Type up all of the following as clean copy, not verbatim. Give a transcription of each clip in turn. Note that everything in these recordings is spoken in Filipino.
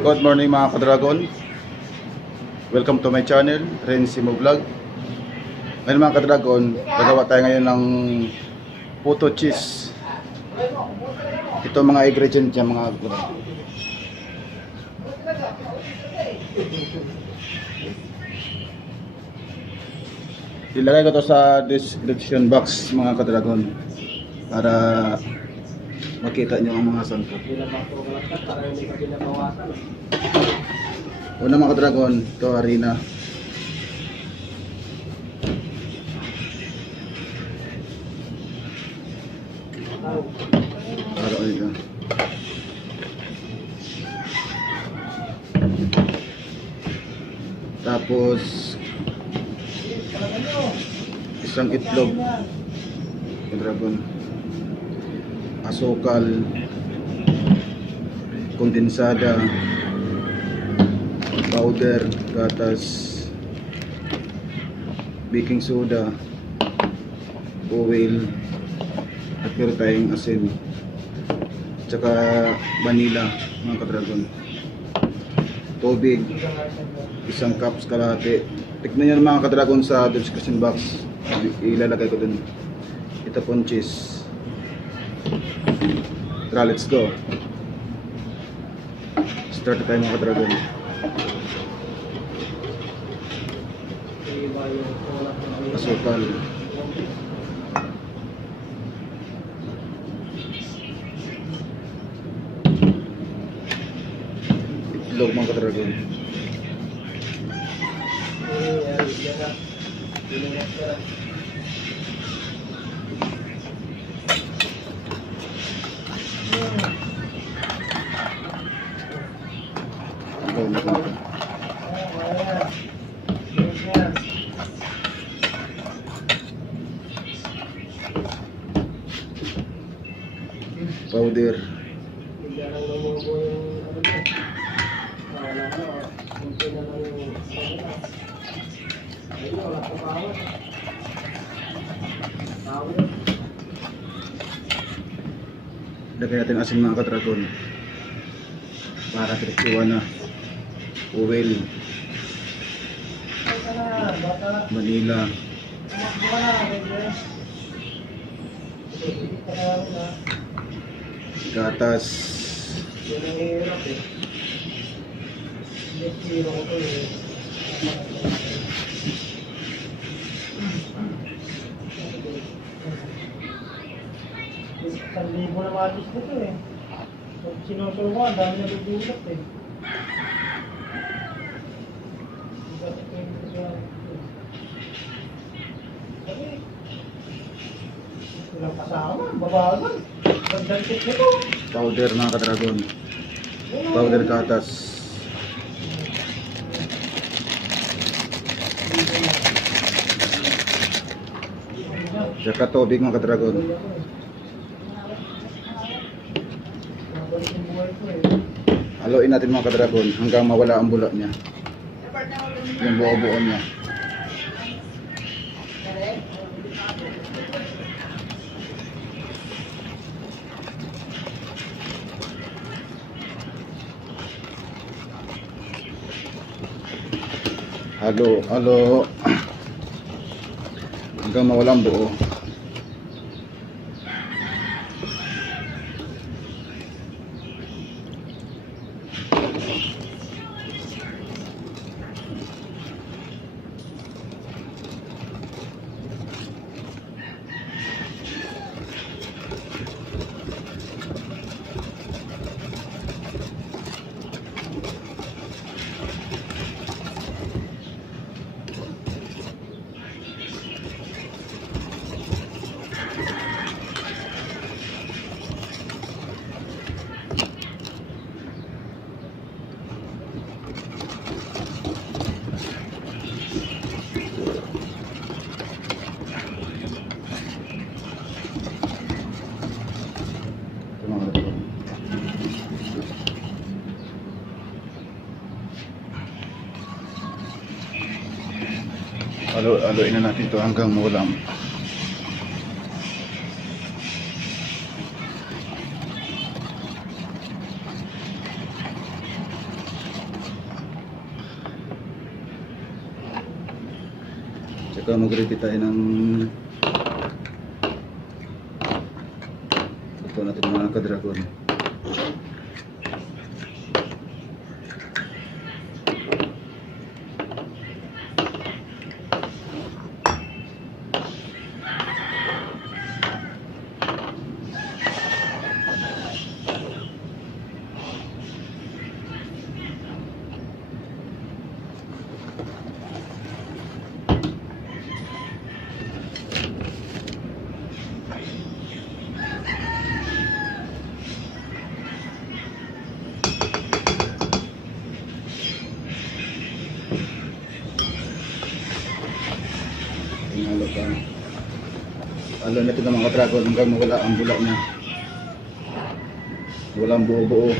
Good morning mga ka-dragon. Welcome to my channel, Rensimo Vlog. Ngayon mga ka-dragon, gagawa tayo ngayon ng puto cheese. Ito mga ingredient niya mga ka-dragon. Ilagay ko to sa description box mga ka-dragon para makita nyo ang mga sangkap. Una mga ka-dragon, ito harina. Para ito. Tapos isang itlog, ka-dragon. Asukal, kondensada, powder, gatas, baking soda, oil, at meron tayong asin, tsaka vanilla mga ka-dragon. Tubig, isang cups kalahati. Tignan nyo mga ka-dragon sa description box, ilalagay ko dun. Ito pong cheese. Tara, let's go. Start tayo mga ka-dragon. Asukal, itlog mga ka-dragon, powder, lagay natin asin mga ka-dragon para direktuwa na. Oil, vanilla, gatas, Libo na matis nito eh. Pag sinusulo ko, ang dami na bibulot eh. Walang kasama, babagal. Pagdantik nito. powder mga ka-dragon, powder, gatas, tsaka tubig mga ka-dragon. Haluin natin mga ka-dragon hanggang mawala ang bulak niya, yung buo-buo niya. Halo hanggang mawala ang buo. Haluin na natin ito hanggang mawala. Saka mag-ready tayo ng ito natin mga ka-dragon. Halo pa. Halo natin ng mga dragon hanggang mawala ang bula niya. Walang buo-buo.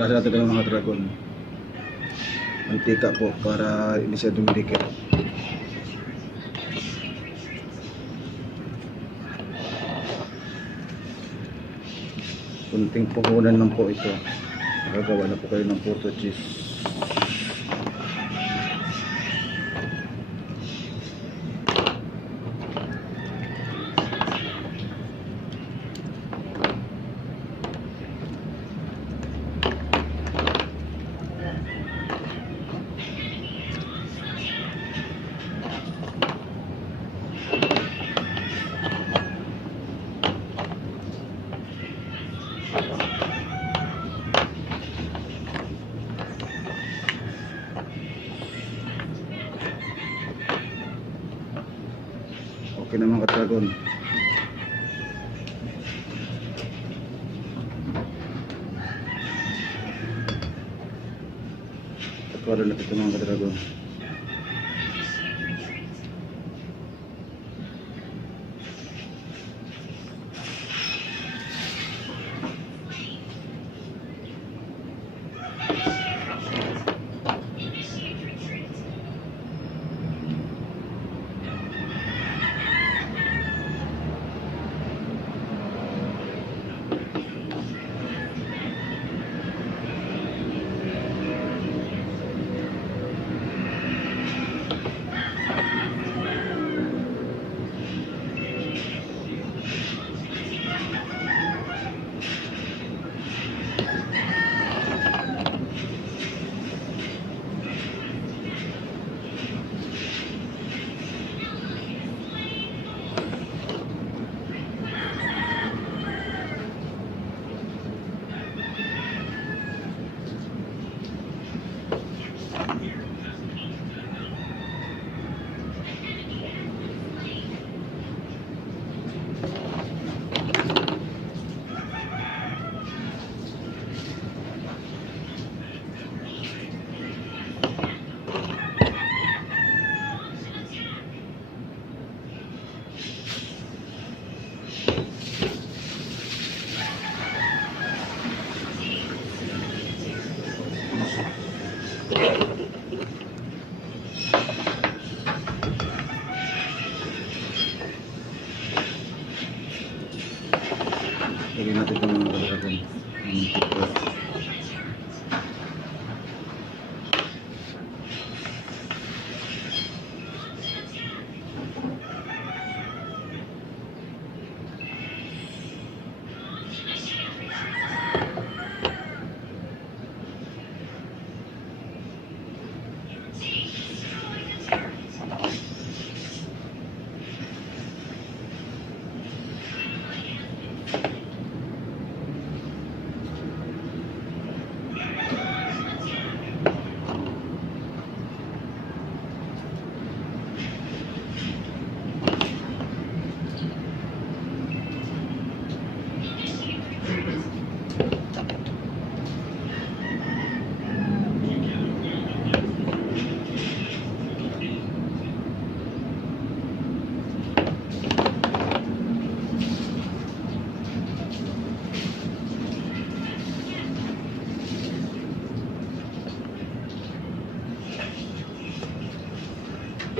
Klase natin ng mga dragon. Mantika po para hindi siya dumidikit. Kunting puhunan lang po ito. Nakagawa na po kayo ng photo cheese. Okay naman ka-dragon. Patuloy na ito mga ka-dragon.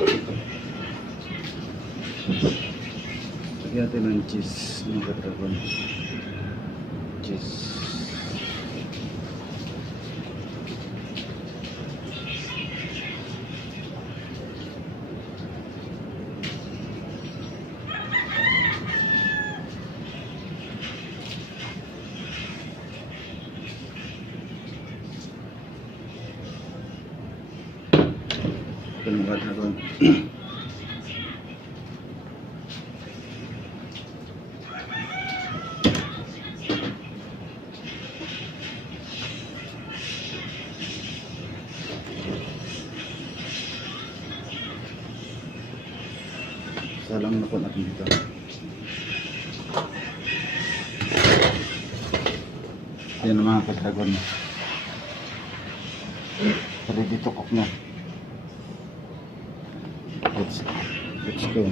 Lagyan natin ng cheese, mga kadragon. Cheese. Ito mga kadragon. Salang na po natin dito. Yan ang mga kadragon. Ready to cook na. Let's go.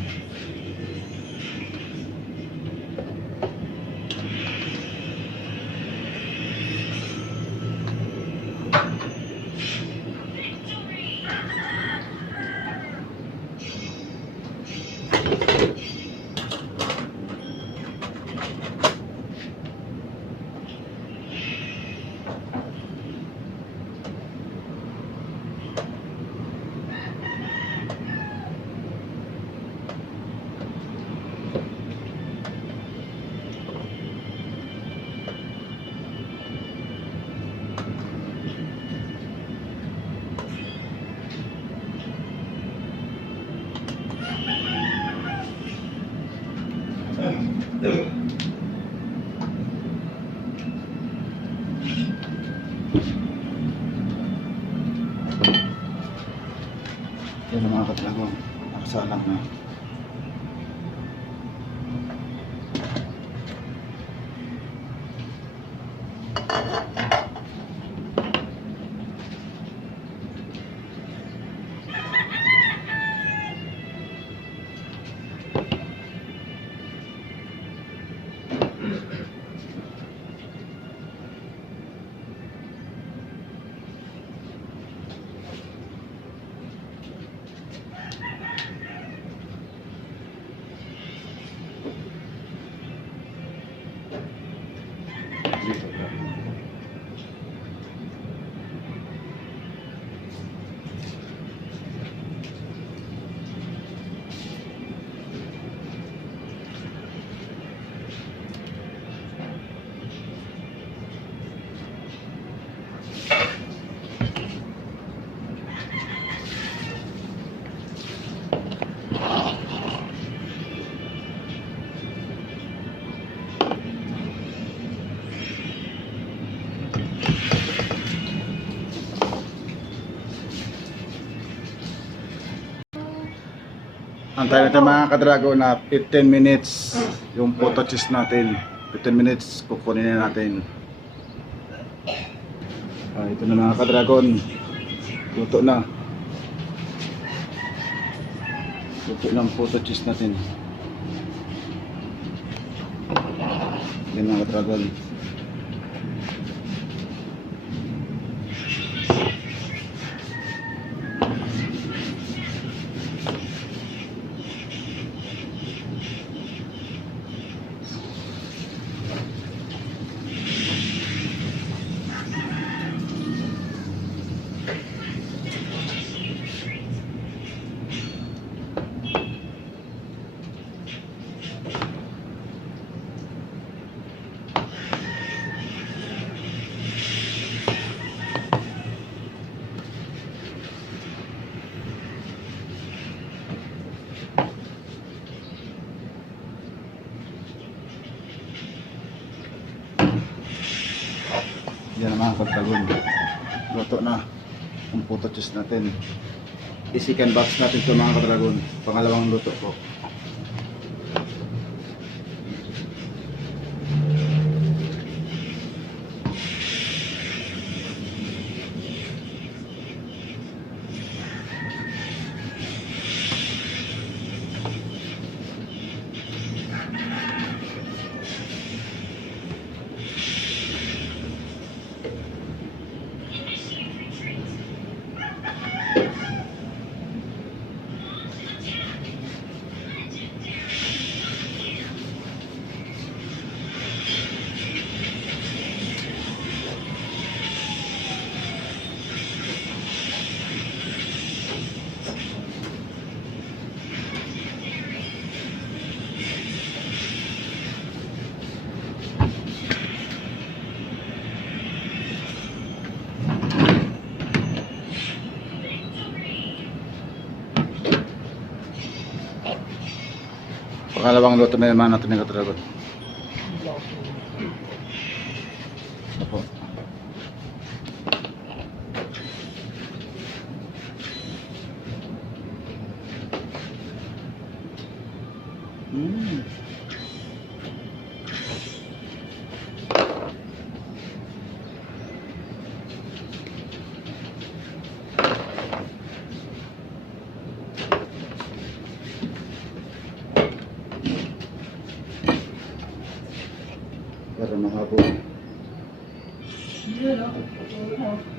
Yan ang mga kadragon. Nakasalang na. Antayin natin mga kadragon na 15 minutes yung photo cheese natin. 15 minutes kukunin na natin. Ito na mga kadragon. Luto na. Luto ng photo cheese natin. Yan mga kadragon. Yan ang mga kadragon. Luto na ang photo cheese natin. I-second box natin ito mga kadragon. Pangalawang luto po. Pangalawang luto na naman natin ng katragon. Opo. Mm. Para mahabo. Yun, no?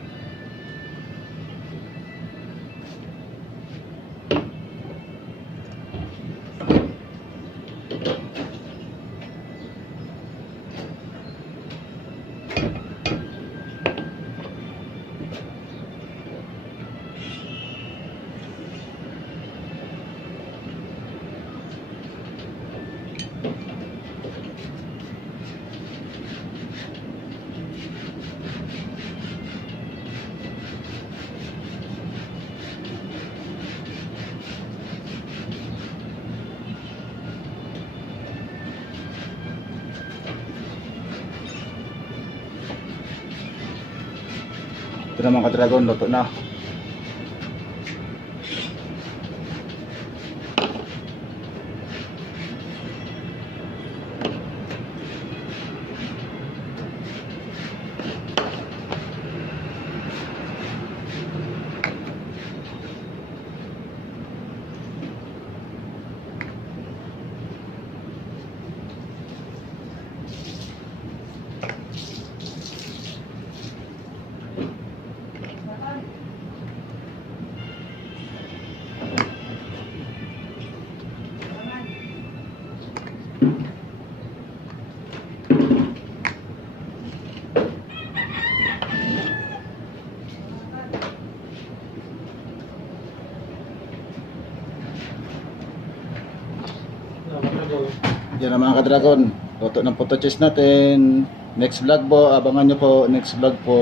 Ito naman kadragon, luto na. Yan ang mga ka-dragon. Luto ng potato cheese natin. Next vlog po, abangan nyo po. Next vlog po.